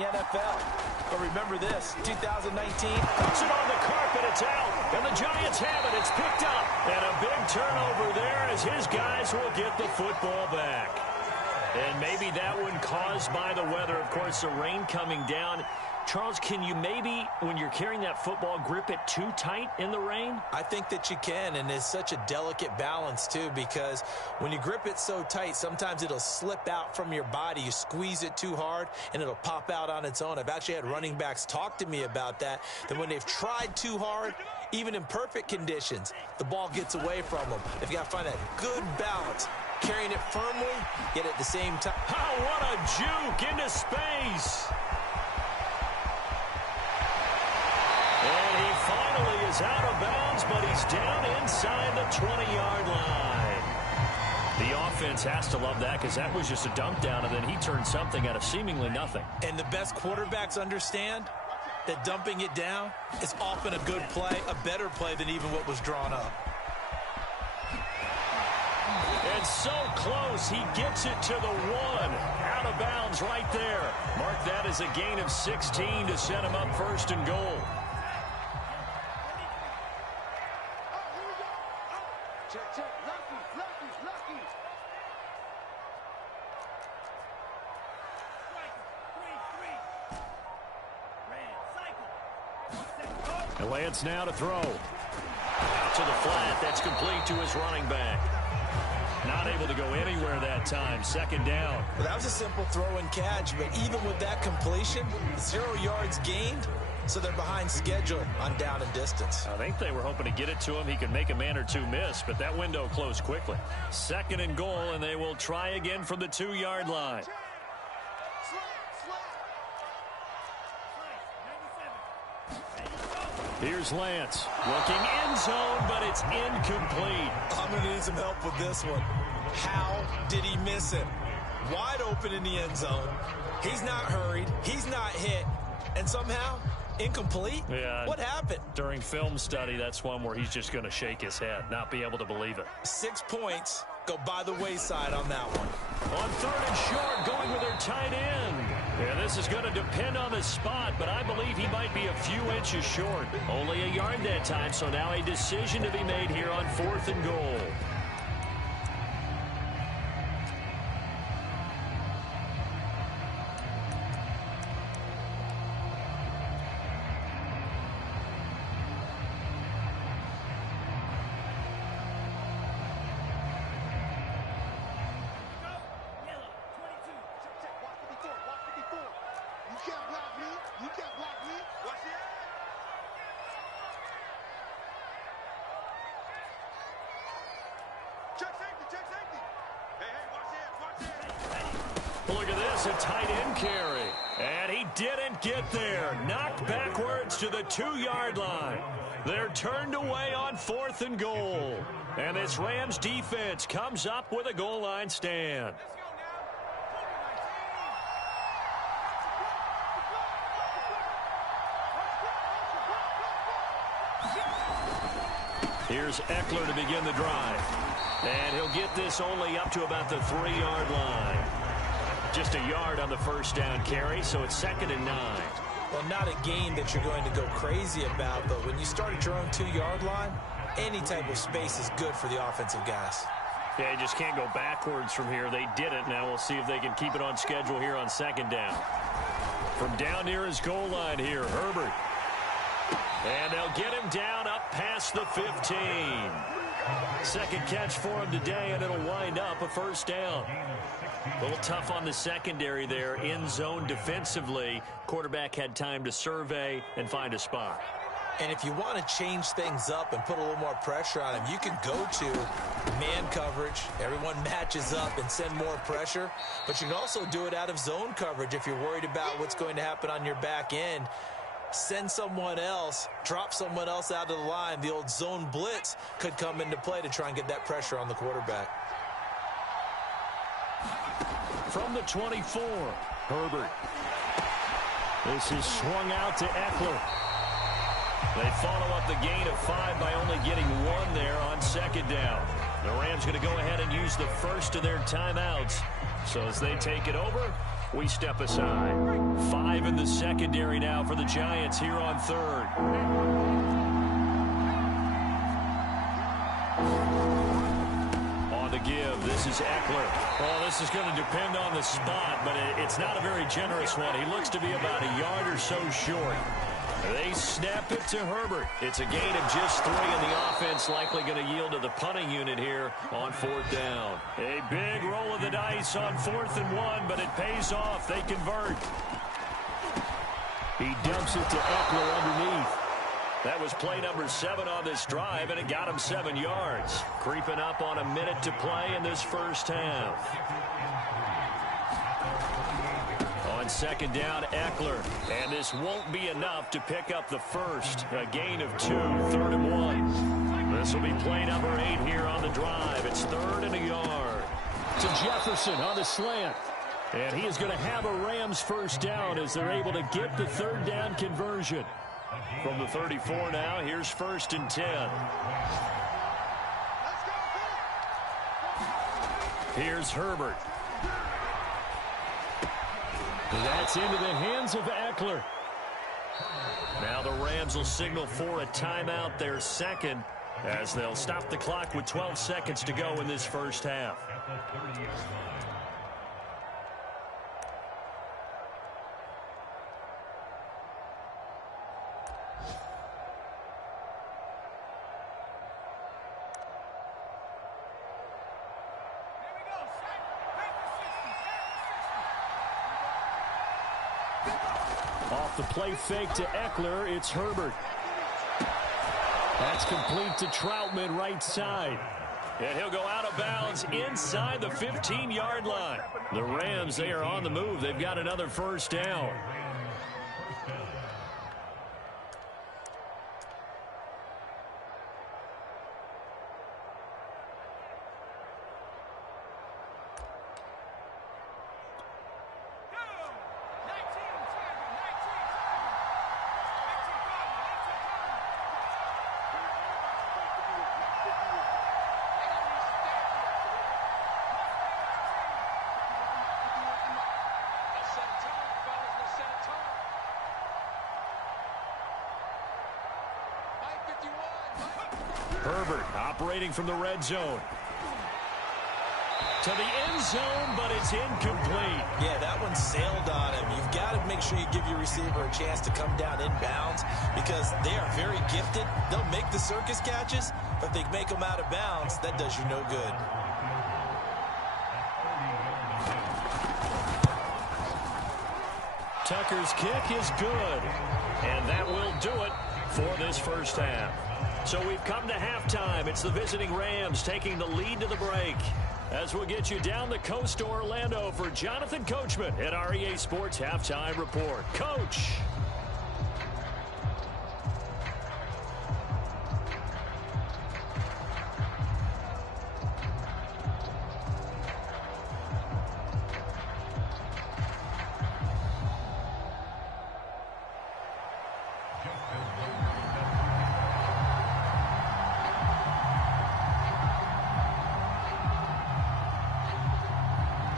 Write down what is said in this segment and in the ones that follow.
NFL. But remember this, 2019. Puts it on the carpet, it's out. And the Giants have it, it's picked up. And a big turnover there as his guys will get the football back. And maybe that one caused by the weather. Of course, the rain coming down. Charles, can you maybe, when you're carrying that football, grip it too tight in the rain? I think that you can, and it's such a delicate balance, too, because when you grip it so tight, sometimes it'll slip out from your body. You squeeze it too hard, and it'll pop out on its own. I've actually had running backs talk to me about that when they've tried too hard, even in perfect conditions, the ball gets away from them. They've got to find that good balance, carrying it firmly, yet at the same time. Oh, what a juke into space. And he finally is out of bounds, but he's down inside the 20-yard line. The offense has to love that because that was just a dump down, and then he turned something out of seemingly nothing. And the best quarterbacks understand that dumping it down is often a good play, a better play than even what was drawn up. And so close, he gets it to the 1. Out of bounds right there. Mark that as a gain of 16 to set him up first and goal. And Lance now to throw. Out to the flat. That's complete to his running back. Not able to go anywhere that time. Second down. Well, that was a simple throw and catch, but even with that completion, 0 yards gained, so they're behind schedule on down and distance. I think they were hoping to get it to him. He could make a man or two miss, but that window closed quickly. Second and goal, and they will try again from the 2-yard line. Here's Lance, looking end zone, but it's incomplete. I'm going to need some help with this one. How did he miss it? Wide open in the end zone. He's not hurried. He's not hit. And somehow, incomplete? Yeah. What happened? During film study, that's one where he's just going to shake his head, not be able to believe it. 6 points go by the wayside on that one. On third and short, going with their tight end. Yeah, this is going to depend on the spot, but I believe he might be a few inches short. Only a yard that time, so now a decision to be made here on 4th and goal. Look at this, a tight end carry. And he didn't get there. Knocked backwards to the 2-yard line. They're turned away on 4th and goal. And this Rams defense comes up with a goal line stand. Here's Eckler to begin the drive. And he'll get this only up to about the 3-yard line. Just a yard on the first down carry, so it's 2nd and 9. Well, not a gain that you're going to go crazy about, but when you start at your own 2-yard line, any type of space is good for the offensive guys. Yeah, you just can't go backwards from here. They did it. Now we'll see if they can keep it on schedule here on 2nd down. From down near his goal line here, Herbert. And they'll get him down up past the 15. Second catch for him today, and it'll wind up a first down. A little tough on the secondary there. In zone defensively. Quarterback had time to survey and find a spot. And if you want to change things up and put a little more pressure on him, you can go to man coverage. Everyone matches up and send more pressure. But you can also do it out of zone coverage if you're worried about what's going to happen on your back end. Send someone else, drop someone else out of the line. The old zone blitz could come into play to try and get that pressure on the quarterback. From the 24, Herbert. This is swung out to Eckler. They follow up the gain of 5 by only getting 1 there on 2nd down. The Rams going to go ahead and use the first of their timeouts. So as they take it over, We step aside. 5 in the secondary now for the Giants here on third. On the give, this is Eckler. Well, this is going to depend on the spot, but it's not a very generous one. He looks to be about a yard or so short. They snap it to Herbert. It's a gain of just 3, and the offense likely going to yield to the punting unit here on 4th down. A big roll of the dice on 4th and 1, but it pays off. They convert. He dumps it to Eckler underneath. That was play number 7 on this drive, and it got him 7 yards. Creeping up on a minute to play in this first half. On 2nd down, Eckler. And this won't be enough to pick up the first. A gain of 2, 3rd and 1. This will be play number 8 here on the drive. It's 3rd and a yard. To Jefferson on the slant. And he is going to have a Rams first down as they're able to get the 3rd down conversion. From the 34 now, here's 1st and 10. Here's Herbert. That's into the hands of Eckler. Now the Rams will signal for a timeout, their second, as they'll stop the clock with 12 seconds to go in this first half. Off the play fake to Eckler, it's Herbert. That's complete to Troutman right side. And he'll go out of bounds inside the 15-yard line. The Rams, they are on the move. They've got another first down. Herbert operating from the red zone. To the end zone, but it's incomplete. Yeah, that one sailed on him. You've got to make sure you give your receiver a chance to come down inbounds because they are very gifted. They'll make the circus catches, but if they make them out of bounds, that does you no good. Tucker's kick is good, and that will do it for this first half. So we've come to halftime. It's the visiting Rams taking the lead to the break. As we'll get you down the coast to Orlando for Jonathan Coachman at our EA Sports Halftime Report. Coach.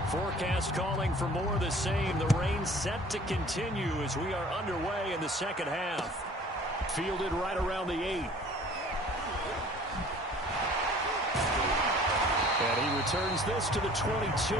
Forecast calling for more of the same. The rain set to continue as we are underway in the second half. Fielded right around the 8. And he returns this to the 22.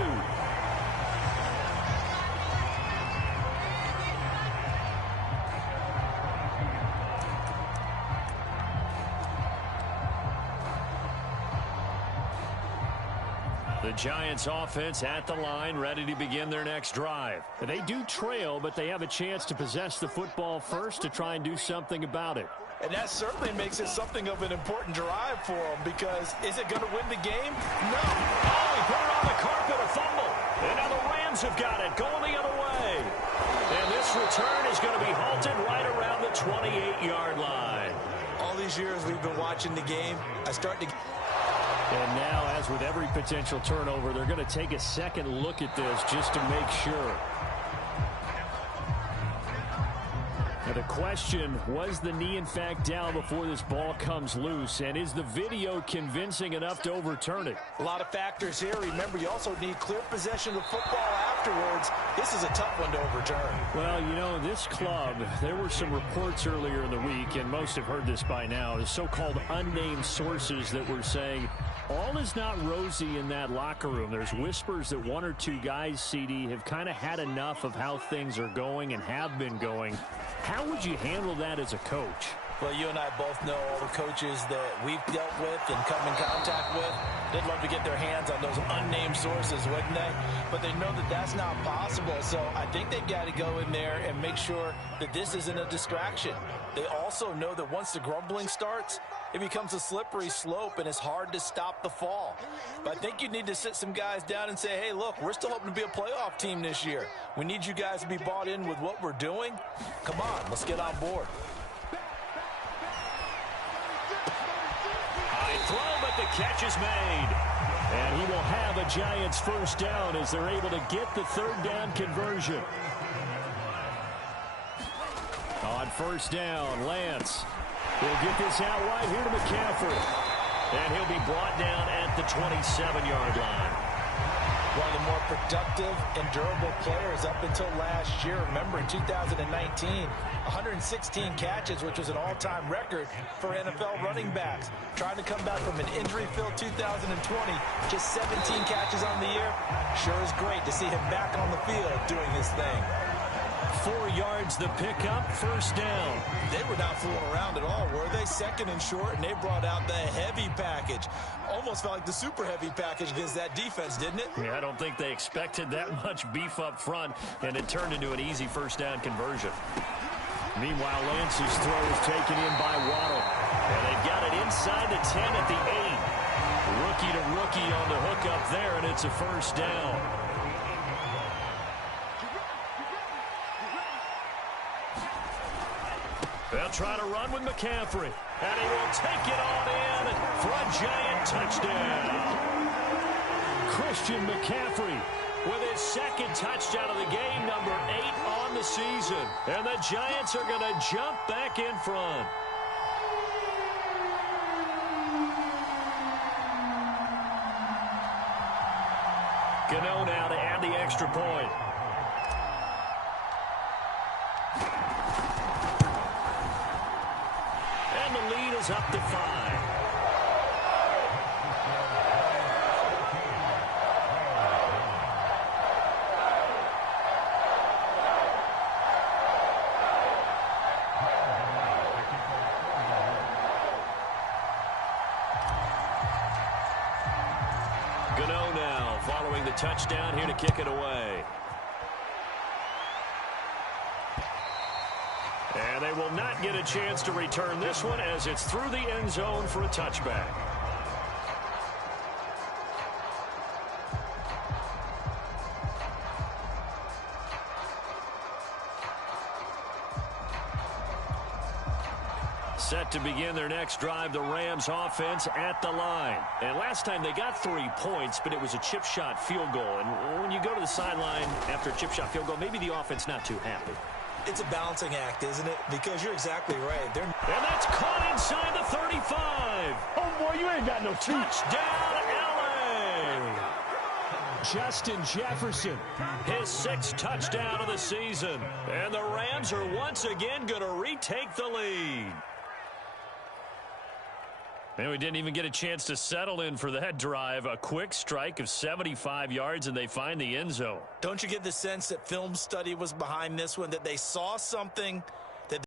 The Giants offense at the line, ready to begin their next drive. They do trail, but they have a chance to possess the football first to try and do something about it. And that certainly makes it something of an important drive for them because is it going to win the game? No. Oh, he put it on the carpet, a fumble. And now the Rams have got it, going the other way. And this return is going to be halted right around the 28-yard line. All these years we've been watching the game, I start to... And now, as with every potential turnover, they're going to take a second look at this just to make sure. Now the question, was the knee in fact down before this ball comes loose? And is the video convincing enough to overturn it? A lot of factors here. Remember, you also need clear possession of football afterwards. This is a tough one to overturn. Well, you know, this club, there were some reports earlier in the week, and most have heard this by now, the so-called unnamed sources that were saying all is not rosy in that locker room. There's whispers that one or two guys, CD, have kind of had enough of how things are going and have been going. How would you handle that as a coach? Well, you and I both know all the coaches that we've dealt with and come in contact with. They'd love to get their hands on those unnamed sources, wouldn't they? But they know that that's not possible. So I think they've got to go in there and make sure that this isn't a distraction. They also know that once the grumbling starts, it becomes a slippery slope, and it's hard to stop the fall. But I think you need to sit some guys down and say, hey, look, we're still hoping to be a playoff team this year. We need you guys to be bought in with what we're doing. Come on, let's get on board. High throw, but the catch is made. And he will have a Giants first down as they're able to get the third down conversion. On first down, Lance will get this out wide here to McCaffrey. And he'll be brought down at the 27-yard line. One of the more productive and durable players up until last year. Remember, in 2019, 116 catches, which was an all-time record for NFL running backs. Trying to come back from an injury-filled 2020, just 17 catches on the year. Sure is great to see him back on the field doing his thing. 4 yards the pickup, first down. They were not fooling around at all, were they? Second and short, and they brought out the heavy package. Almost felt like the super heavy package against that defense, didn't it? Yeah, I don't think they expected that much beef up front, and it turned into an easy first down conversion. Meanwhile, Lance's throw is taken in by Waddle. And they've got it inside the 10 at the 8. Rookie to rookie on the hook up there, and it's a first down. They'll try to run with McCaffrey. And he will take it on in for a Giant touchdown. Christian McCaffrey with his second touchdown of the game, number 8 on the season. And the Giants are going to jump back in front. Gano now to add the extra point. And the lead is up to 5. Gano now following the touchdown here to kick it away. And they will not get a chance to return this one as it's through the end zone for a touchback. Set to begin their next drive, the Rams offense at the line. And last time they got 3 points, but it was a chip shot field goal. And when you go to the sideline after a chip shot field goal, maybe the offense not too happy. It's a balancing act, isn't it? Because you're exactly right. And that's caught inside the 35. Oh, boy, you ain't got no Touchdown, L.A. Justin Jefferson, his 6th touchdown of the season. And the Rams are once again going to retake the lead. And we didn't even get a chance to settle in for that drive. A quick strike of 75 yards, and they find the end zone. Don't you get the sense that film study was behind this one, that they saw something that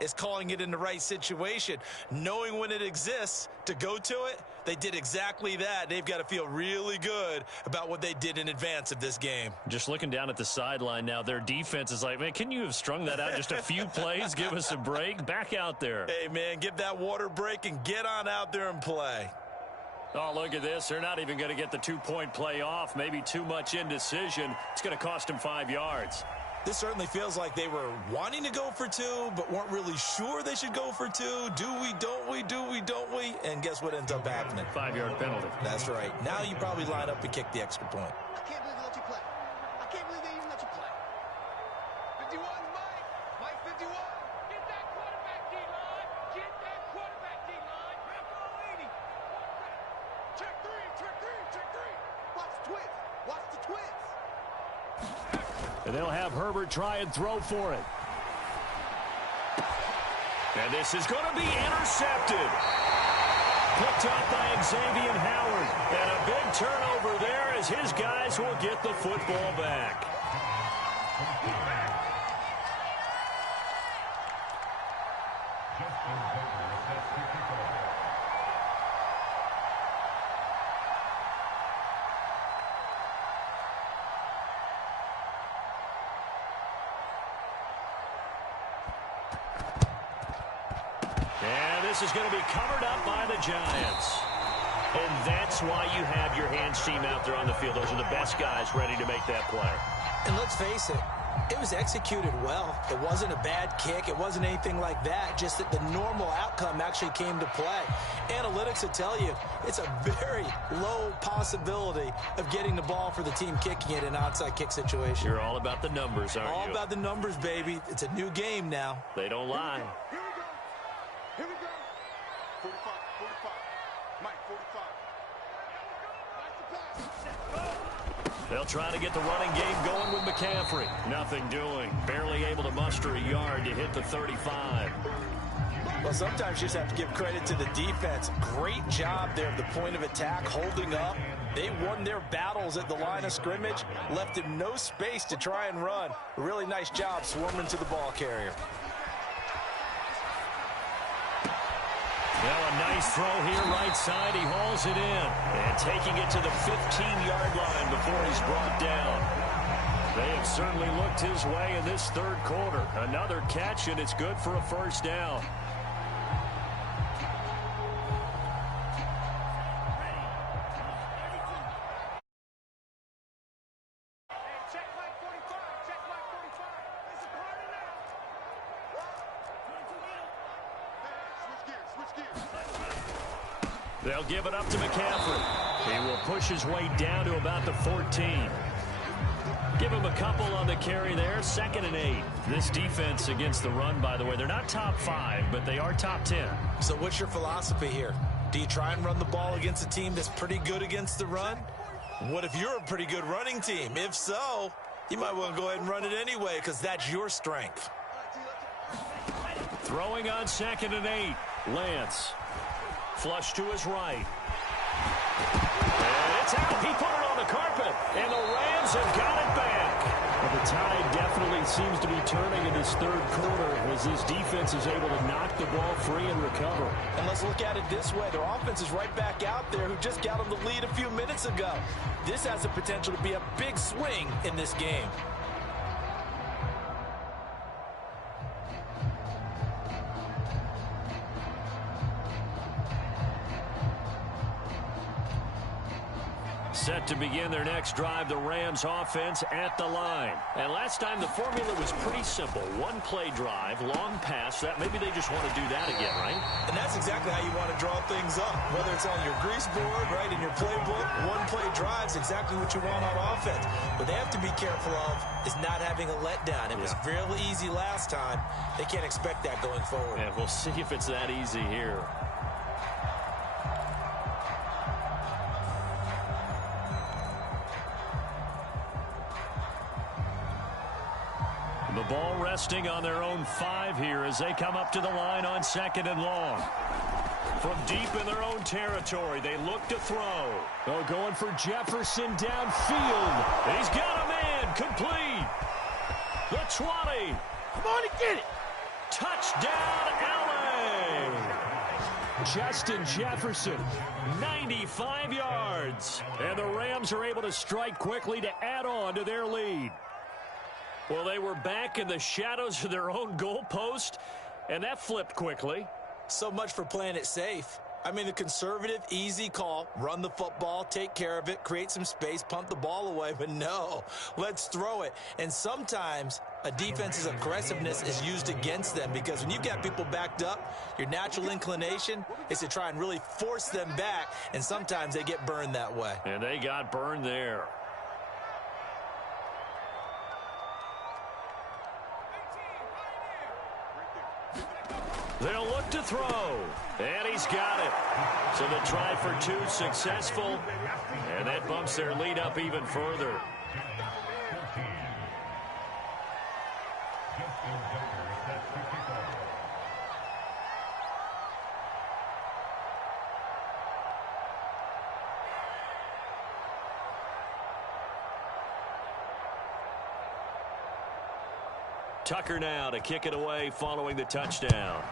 is calling it in the right situation, knowing when it exists to go to it? They did exactly that. They've got to feel really good about what they did in advance of this game. Just looking down at the sideline now, their defense is like, man, can you have strung that out just a few plays? Give us a break. Back out there. Hey, man, give that water break and get on out there and play. Oh, look at this. They're not even going to get the 2-point play off. Maybe too much indecision. It's going to cost them 5 yards. This certainly feels like they were wanting to go for 2, but weren't really sure they should go for 2. Do we, don't we, do we, don't we? And guess what ends up happening? 5-yard penalty. That's right. Now you probably line up and kick the extra point. I can't believe they let you play. I can't believe they even let you play. And they'll have Herbert try and throw for it. And this is going to be intercepted. Picked up by Xavier Howard. And a big turnover there as his guys will get the football back. And this is going to be covered up by the Giants. And that's why you have your hands team out there on the field. Those are the best guys ready to make that play. And let's face it, it was executed well. It wasn't a bad kick. It wasn't anything like that. Just that the normal outcome actually came to play. Analytics will tell you it's a very low possibility of getting the ball for the team kicking it in an onside kick situation. You're all about the numbers, aren't you? All about the numbers, baby. It's a new game now. They don't lie. Here we go. 45, 45. Mike, 45. They'll try to get the running game going with McCaffrey. Nothing doing. Barely able to muster a yard to hit the 35. Well, sometimes you just have to give credit to the defense. Great job there at the point of attack, holding up. They won their battles at the line of scrimmage, left him no space to try and run. A really nice job swarming to the ball carrier. Well, a nice throw here right side. He hauls it in. And taking it to the 15-yard line before he's brought down. They have certainly looked his way in this third quarter. Another catch, and it's good for a first down. They'll give it up to McCaffrey. He will push his way down to about the 14. Give him a couple on the carry there. 2nd and 8. This defense against the run, by the way, they're not top 5, but they are top 10. So what's your philosophy here? Do you try and run the ball against a team that's pretty good against the run? What if you're a pretty good running team? If so, you might want to go ahead and run it anyway because that's your strength. Throwing on 2nd and 8. Lance. Flush to his right. And it's out. He put it on the carpet. And the Rams have got it back. Well, the tide definitely seems to be turning in this third quarter as this defense is able to knock the ball free and recover. And let's look at it this way. Their offense is right back out there who just got them the lead a few minutes ago. This has the potential to be a big swing in this game. Set to begin their next drive, the Rams offense at the line. And last time the formula was pretty simple. One play drive, long pass. That maybe they just want to do that again, right? And that's exactly how you want to draw things up. Whether it's on your grease board, right, in your playbook, one play drive's exactly what you want on offense. What they have to be careful of is not having a letdown. It was fairly easy last time. They can't expect that going forward. And we'll see if it's that easy here. The ball resting on their own 5 here as they come up to the line on 2nd and long. From deep in their own territory, they look to throw. Oh, going for Jefferson downfield. He's got a man complete. The 20. Come on and get it. Touchdown, LA. Justin Jefferson, 95 yards. And the Rams are able to strike quickly to add on to their lead. Well, they were back in the shadows of their own goalpost, and that flipped quickly. So much for playing it safe. I mean, the conservative, easy call, run the football, take care of it, create some space, punt the ball away. But no, let's throw it. And sometimes a defense's aggressiveness is used against them because when you've got people backed up, your natural inclination is to try and really force them back, and sometimes they get burned that way. And they got burned there. They'll look to throw. And he's got it. So the try for 2 successful. And that bumps their lead up even further. Tucker now to kick it away following the touchdown.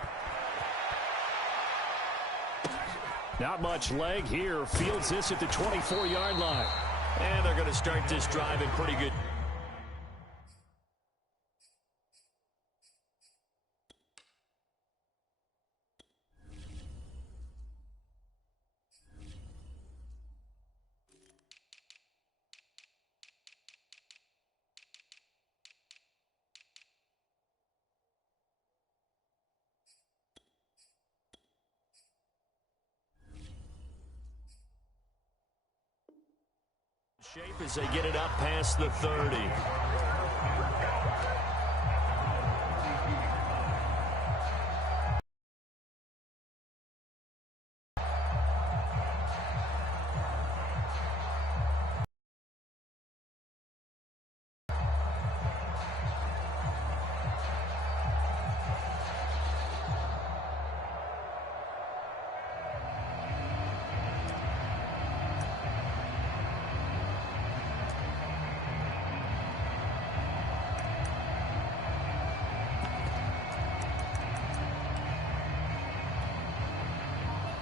Not much leg here. Fields this at the 24-yard line. And they're going to start this drive in pretty good. Shape as they get it up past the 30.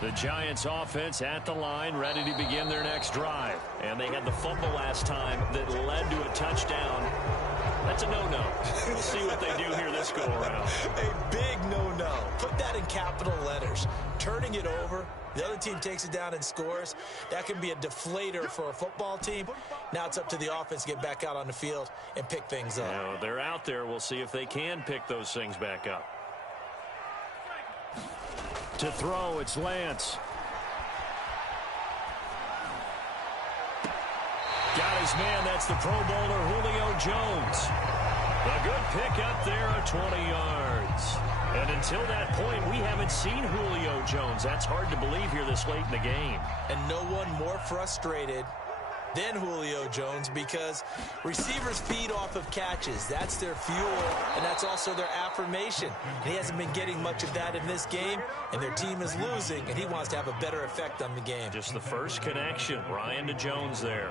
The Giants offense at the line, ready to begin their next drive. And they had the fumble last time that led to a touchdown. That's a no-no. We'll see what they do here this go-around. A big no-no. Put that in capital letters. Turning it over, the other team takes it down and scores. That can be a deflator for a football team. Now it's up to the offense to get back out on the field and pick things up. Now, they're out there. We'll see if they can pick those things back up. To throw, it's Lance. Got his man. That's the Pro Bowler, Julio Jones. A good pick up there at 20 yards. And until that point, we haven't seen Julio Jones. That's hard to believe here this late in the game. And no one more frustrated than Julio Jones, because receivers feed off of catches. That's their fuel, and that's also their affirmation. And he hasn't been getting much of that in this game, and their team is losing, and he wants to have a better effect on the game. Just the first connection, Ryan to Jones there.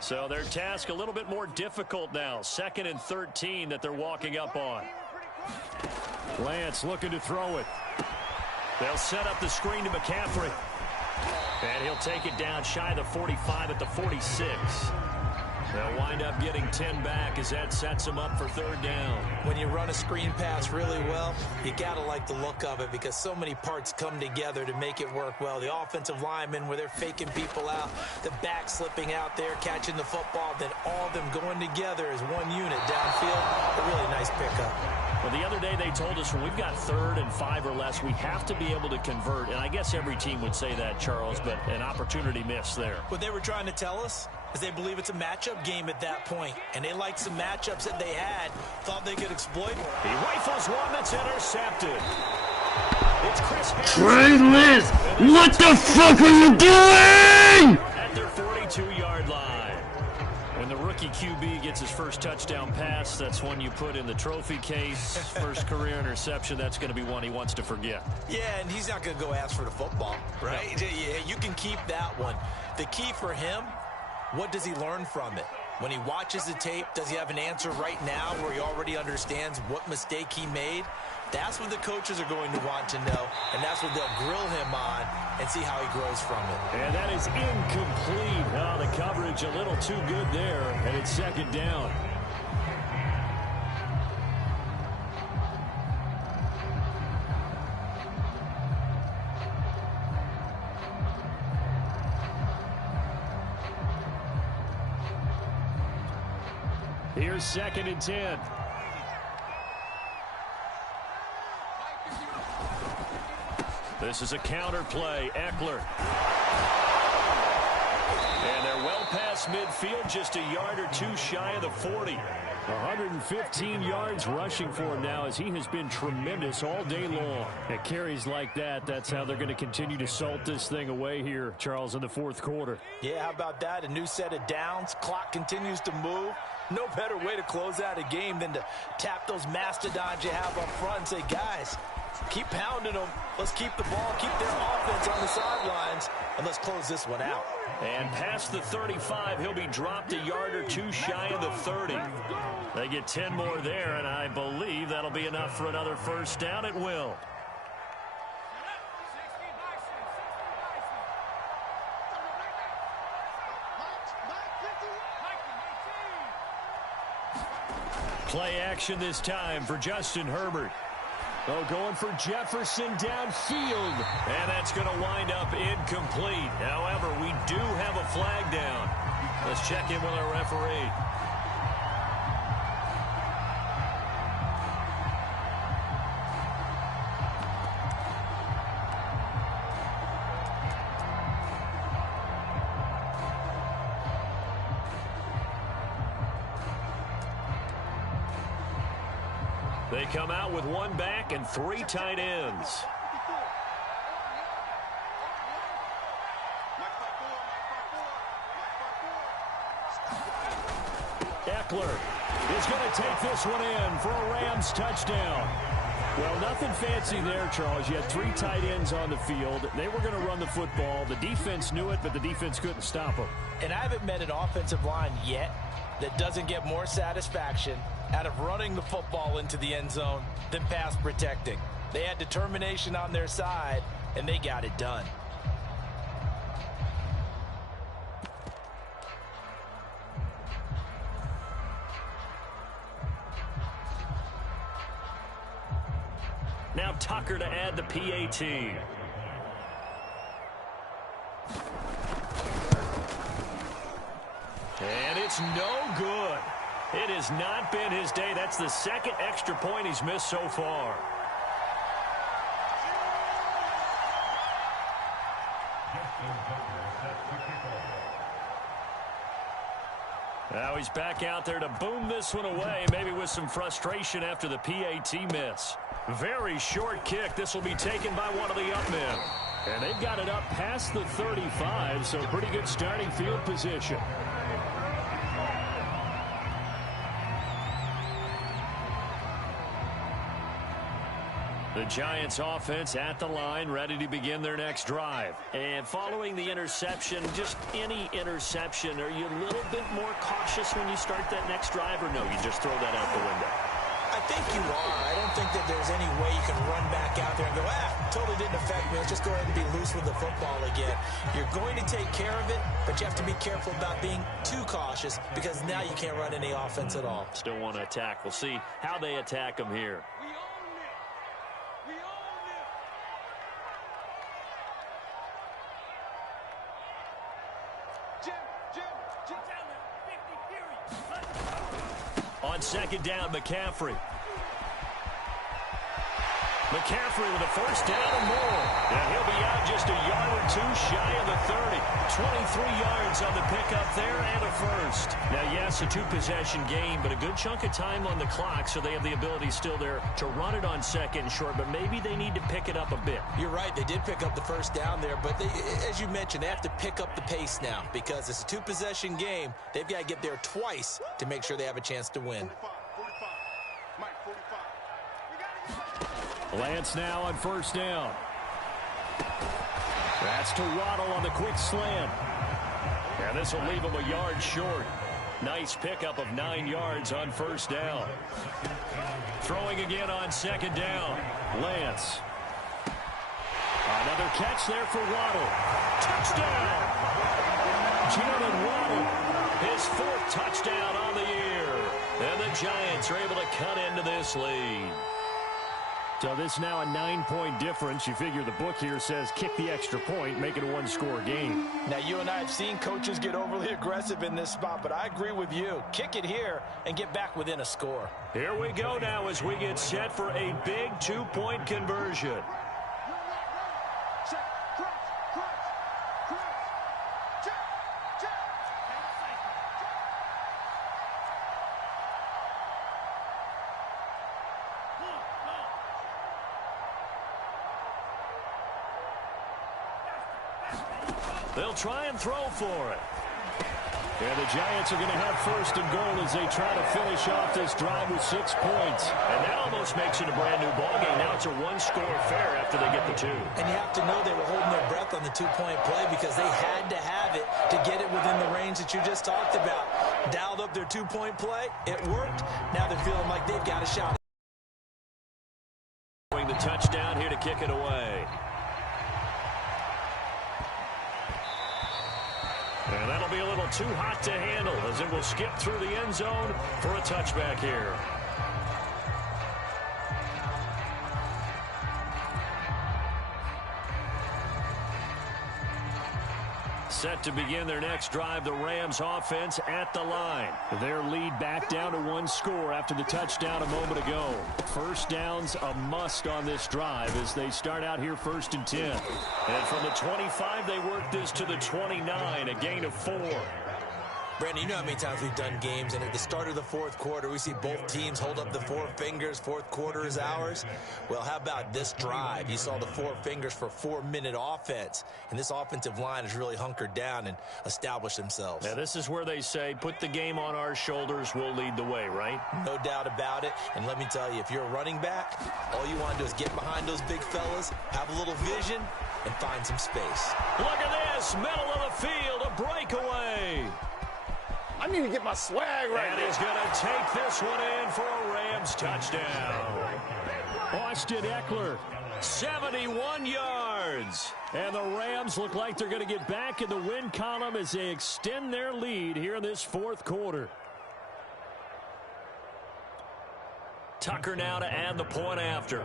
So their task a little bit more difficult now. 2nd and 13 that they're walking up on. Lance looking to throw it. They'll set up the screen to McCaffrey. And he'll take it down shy of the 45 at the 46. They'll wind up getting 10 back as that sets them up for 3rd down. When you run a screen pass really well, you got to like the look of it, because so many parts come together to make it work well. The offensive linemen, where they're faking people out, the back slipping out there, catching the football, then all of them going together as one unit downfield. A really nice pickup. Well, the other day they told us when we've got 3rd and 5 or less, we have to be able to convert. And I guess every team would say that, Charles, but an opportunity missed there. What they were trying to tell us is they believe it's a matchup game at that point. And they liked some matchups that they had, thought they could exploit. He rifles one that's intercepted. It's Chris Harris. Trey Lance, what the fuck are you doing? At their 42-yard line. When the rookie QB gets his first touchdown pass, that's one you put in the trophy case. First career interception, that's going to be one he wants to forget. Yeah, and he's not going to go ask for the football, right? No. Yeah, you can keep that one. The key for him, what does he learn from it? When he watches the tape, does he have an answer right now where he already understands what mistake he made? That's what the coaches are going to want to know, and that's what they'll grill him on and see how he grows from it. And that is incomplete. Oh, the coverage a little too good there, and it's 2nd down. Here's 2nd and 10. This is a counter play. Eckler. And they're well past midfield, just a yard or two shy of the 40. 115 yards rushing for him now, as he has been tremendous all day long. At carries like that, that's how they're going to continue to salt this thing away here, Charles, in the 4th quarter. Yeah, how about that? A new set of downs. Clock continues to move. No better way to close out a game than to tap those mastodons you have up front and say, guys, keep pounding them. Let's keep the ball, keep their offense on the sidelines, and let's close this one out. And past the 35, he'll be dropped a yard or two shy of the 30. They get 10 more there, and I believe that'll be enough for another first down. It will. Play action this time for Justin Herbert. Oh, going for Jefferson downfield. And that's going to wind up incomplete. However, we do have a flag down. Let's check in with our referee. They come out with one back and three tight ends. Eckler is going to take this one in for a Rams touchdown. Well, nothing fancy there, Charles. You had three tight ends on the field. They were going to run the football. The defense knew it, but the defense couldn't stop them. And I haven't met an offensive line yet that doesn't get more satisfaction out of running the football into the end zone than pass protecting. They had determination on their side, and they got it done. Now Tucker to add the PAT. And it's no good. It has not been his day. That's the second extra point he's missed so far. Now he's back out there to boom this one away, maybe with some frustration after the PAT miss. Very short kick. This will be taken by one of the up men. And they've got it up past the 35, so pretty good starting field position. The Giants offense at the line, ready to begin their next drive. And following the interception, just any interception, are you a little bit more cautious when you start that next drive, or no, you just throw that out the window? I think you are. I don't think that there's any way you can run back out there and go, totally didn't affect me. Let's just go ahead and be loose with the football again. You're going to take care of it, but you have to be careful about being too cautious because now you can't run any offense at all. Still want to attack. We'll see how they attack them here. On second down, McCaffrey. McCaffrey with a first down and more. And he'll be out just a yard or two shy of the 30. 23 yards on the pickup there and a first. Now, yes, a two-possession game, but a good chunk of time on the clock, so they have the ability still there to run it on second and short, but maybe they need to pick it up a bit. You're right. They did pick up the first down there, but they, as you mentioned, they have to pick up the pace now because it's a two-possession game. They've got to get there twice to make sure they have a chance to win. 45. Mike, 45. Lance now on first down. That's to Waddle on the quick slant. And this will leave him a yard short. Nice pickup of 9 yards on first down. Throwing again on second down. Lance. Another catch there for Waddle. Touchdown! Jalen Waddle, his fourth touchdown on the year. And the Giants are able to cut into this lead. So this is now a 9-point difference. You figure the book here says kick the extra point, make it a one-score game. Now, you and I have seen coaches get overly aggressive in this spot, but I agree with you. Kick it here and get back within a score. Here we go now as we get set for a big 2-point conversion. They'll try and throw for it. And the Giants are going to have first and goal as they try to finish off this drive with 6 points. And that almost makes it a brand-new ballgame. Now it's a one-score affair after they get the 2. And you have to know they were holding their breath on the two-point play because they had to have it to get it within the range that you just talked about. Dialed up their two-point play. It worked. Now they're feeling like they've got a shot. The touchdown here to kick it away. And that'll be a little too hot to handle as it will skip through the end zone for a touchback here. Set to begin their next drive, the Rams offense at the line. Their lead back down to 1 score after the touchdown a moment ago. First down's a must on this drive as they start out here 1st and 10. And from the 25, they work this to the 29, a gain of 4. Brandon, you know how many times we've done games, and at the start of the 4th quarter, we see both teams hold up the 4 fingers, 4th quarter is ours. Well, how about this drive? You saw the 4 fingers for 4-minute offense, and this offensive line has really hunkered down and established themselves. Now, this is where they say, put the game on our shoulders, we'll lead the way, right? No doubt about it, and let me tell you, if you're a running back, all you want to do is get behind those big fellas, have a little vision, and find some space. Look at this, middle of the field, a breakaway. I need to get my swag right. And he's going to take this one in for a Rams touchdown. Austin Eckler, 71 yards. And the Rams look like they're going to get back in the win column as they extend their lead here in this 4th quarter. Tucker now to add the point after.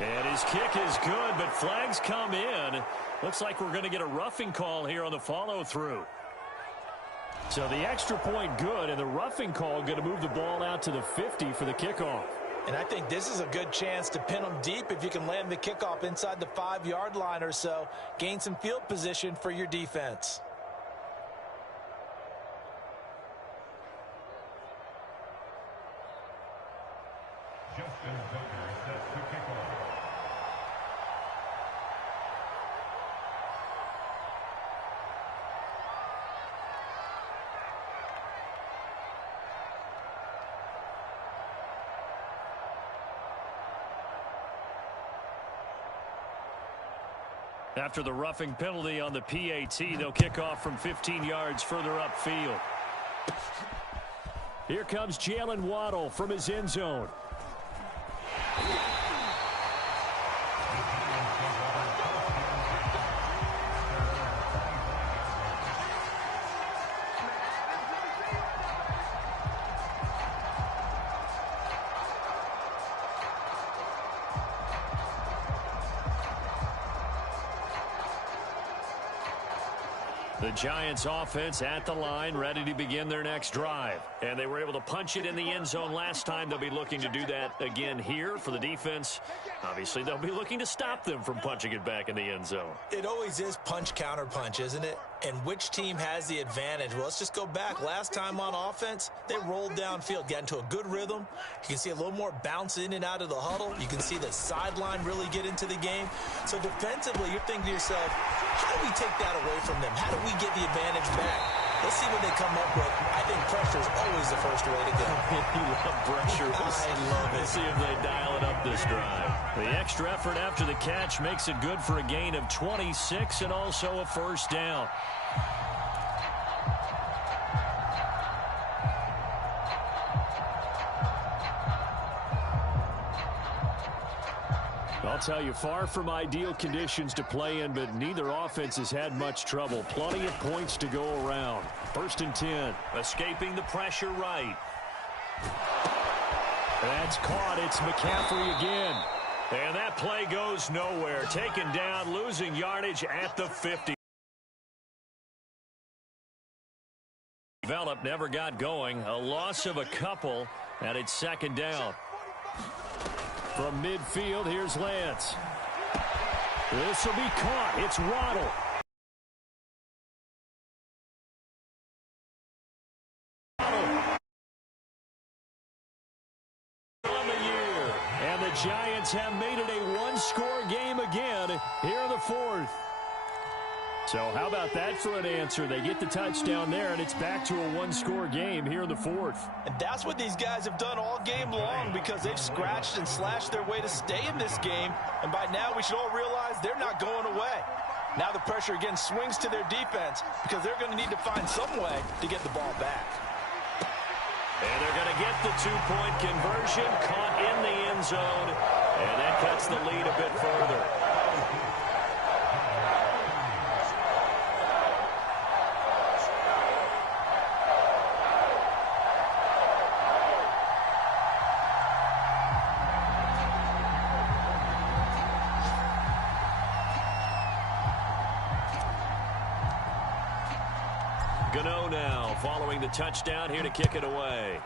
And his kick is good, but flags come in. Looks like we're going to get a roughing call here on the follow-through. So the extra point good, and the roughing call going to move the ball out to the 50 for the kickoff. And I think this is a good chance to pin them deep if you can land the kickoff inside the 5-yard line or so. Gain some field position for your defense. After the roughing penalty on the PAT, they'll kick off from 15 yards further upfield. Here comes Jalen Waddle from his end zone. The Giants offense at the line, ready to begin their next drive. And they were able to punch it in the end zone last time. They'll be looking to do that again here for the defense. Obviously, they'll be looking to stop them from punching it back in the end zone. It always is punch, counter punch, isn't it? And which team has the advantage? Well, let's just go back. Last time on offense, they rolled downfield, got into a good rhythm. You can see a little more bounce in and out of the huddle. You can see the sideline really get into the game. So defensively, you're thinking to yourself, how do we take that away from them? How do we get the advantage back? Let's see what they come up with. I think pressure is always the first way to go. You love pressure. I love it. Let's see if they dial it up this drive. The extra effort after the catch makes it good for a gain of 26 and also a first down. I'll tell you, far from ideal conditions to play in, but neither offense has had much trouble. Plenty of points to go around. 1st and 10. Escaping the pressure right. That's caught. It's McCaffrey again. And that play goes nowhere. Taken down, losing yardage at the 50. Developed, never got going. A loss of a couple, and it's 2nd down. From midfield, here's Lance. This will be caught. It's Waddle. Giants have made it a one-score game again here in the fourth. So how about that for an answer? They get the touchdown there, and it's back to a one-score game here in the fourth. And that's what these guys have done all game long, because they've scratched and slashed their way to stay in this game. And by now, we should all realize they're not going away. Now the pressure again swings to their defense, because they're going to need to find some way to get the ball back. And they're going to get the two-point conversion, caught in the end zone, and that cuts the lead a bit further. Gano now following the touchdown here to kick it away.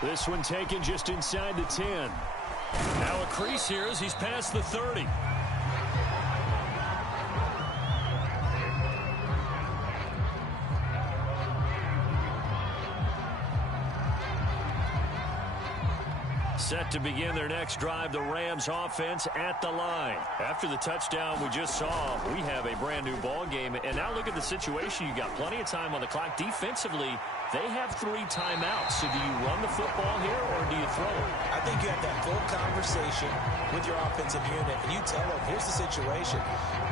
This one taken just inside the 10. Now a crease here as he's past the 30. Set to begin their next drive, the Rams offense at the line. After the touchdown we just saw, we have a brand new ball game. And now look at the situation. You got plenty of time on the clock. Defensively, they have 3 timeouts. So do you run the football here or do you throw it? I think you have that full conversation with your offensive unit, and you tell them, here's the situation.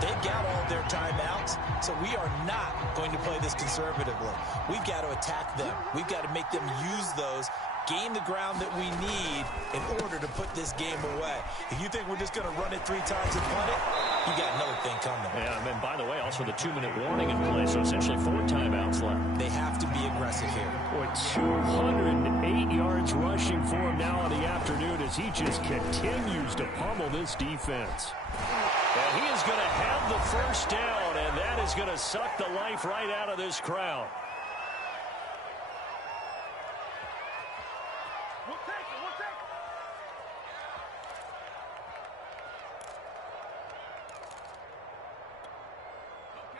They've got all their timeouts, so we are not going to play this conservatively. We've got to attack them. We've got to make them use those, gain the ground that we need in order to put this game away. If you think we're just going to run it 3 times and punt it, you got another thing coming. Yeah, and by the way, also the 2-minute warning in play, so essentially 4 timeouts left. They have to be aggressive here. Boy, 208 yards rushing for him now in the afternoon as he just continues to pummel this defense. And he is going to have the first down, and that is going to suck the life right out of this crowd.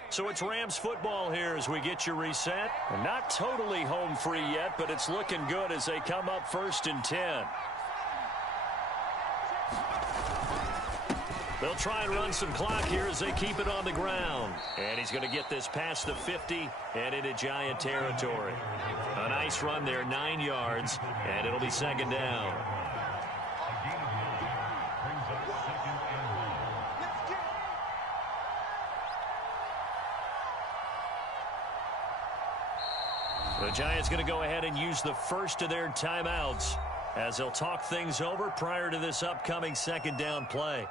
So it's Rams football here as we get you reset. We're not totally home free yet, but it's looking good as they come up 1st and 10. They'll try and run some clock here as they keep it on the ground. And he's going to get this past the 50 and into Giant territory. A nice run there, 9 yards, and it'll be 2nd down. The Giants going to go ahead and use the first of their timeouts as they'll talk things over prior to this upcoming 2nd down play.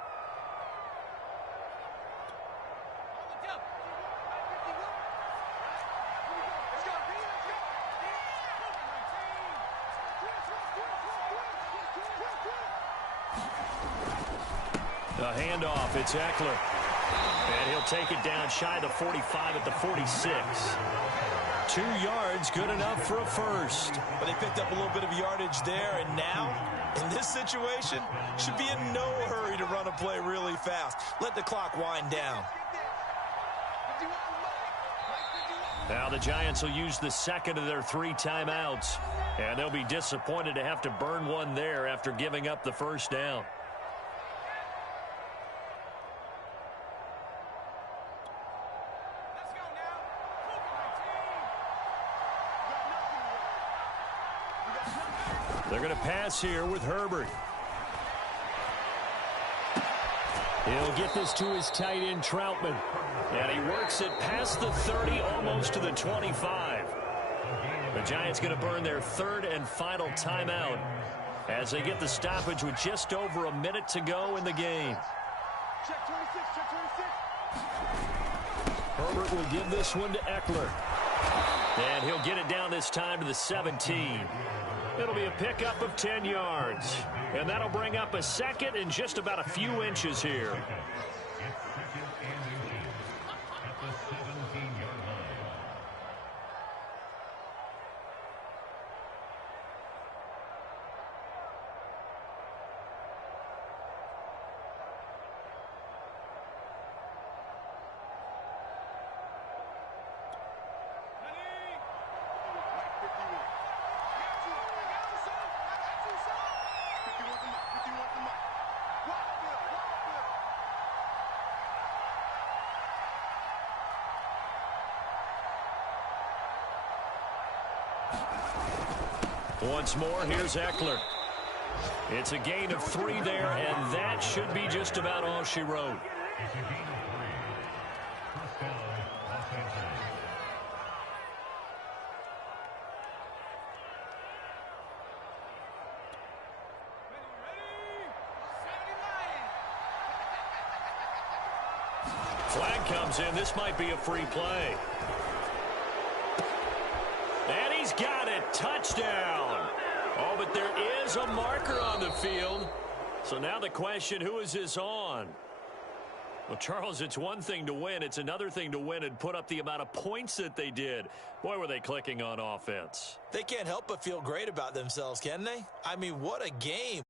The handoff, it's Eckler. And he'll take it down shy of the 45 at the 46. 2 yards, good enough for a first. But they picked up a little bit of yardage there, and now, in this situation, should be in no hurry to run a play really fast. Let the clock wind down. Now the Giants will use the 2nd of their 3 timeouts, and they'll be disappointed to have to burn one there after giving up the first down. They're going to pass here with Herbert. He'll get this to his tight end, Troutman. And he works it past the 30, almost to the 25. The Giants going to burn their 3rd and final timeout as they get the stoppage with just over a minute to go in the game. Check 26, check 26. Herbert will give this one to Eckler. And he'll get it down this time to the 17. It'll be a pickup of 10 yards. And that'll bring up a 2nd and just about a few inches here. Once more, here's Eckler. It's a gain of 3 there, and that should be just about all she wrote. Flag comes in. This might be a free play. And he's got it. Touchdown. Oh, but there is a marker on the field. So now the question, who is this on? Well, Charles, it's one thing to win. It's another thing to win and put up the amount of points that they did. Boy, were they clicking on offense. They can't help but feel great about themselves, can they? I mean, what a game.